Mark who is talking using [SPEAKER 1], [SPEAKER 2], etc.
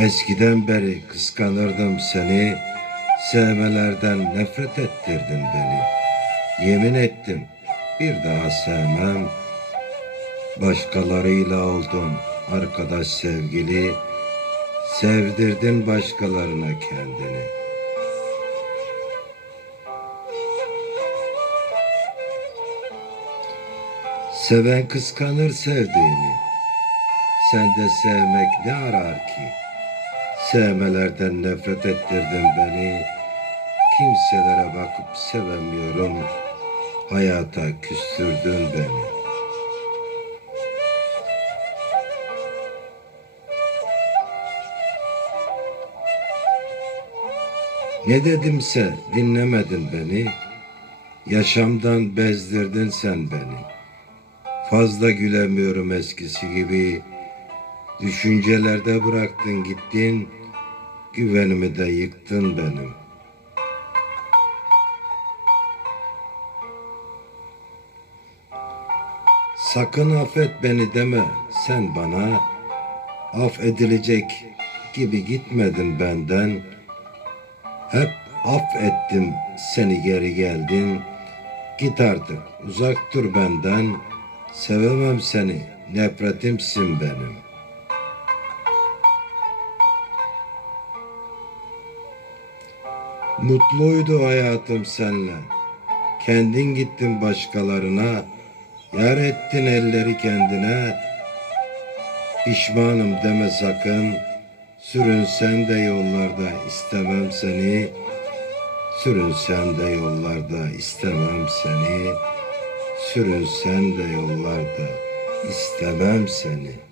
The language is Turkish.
[SPEAKER 1] Eskiden beri kıskanırdım seni, sevmelerden nefret ettirdin beni. Yemin ettim bir daha sevmem, başkalarıyla oldum arkadaş sevgili, sevdirdin başkalarına kendini. Seven kıskanır sevdiğini, sende sevmek ne arar ki? Sevmelerden nefret ettirdin beni. Kimselere bakıp sevemiyorum. Hayata küstürdün beni. Ne dedimse dinlemedin beni. Yaşamdan bezdirdin sen beni. Fazla gülemiyorum eskisi gibi. Düşüncelerde bıraktın gittin, güvenimi de yıktın benim. Sakın affet beni deme sen bana, affedilecek gibi gitmedin benden. Hep affettim seni geri geldin, git artık uzak dur benden, sevemem seni, nefretimsin benim. Mutluydu hayatım senle. Kendin gittin başkalarına. Yar ettin elleri kendine. Pişmanım deme sakın. Sürünsen de yollarda istemem seni. Sürünsen de yollarda istemem seni. Sürünsen de yollarda istemem seni.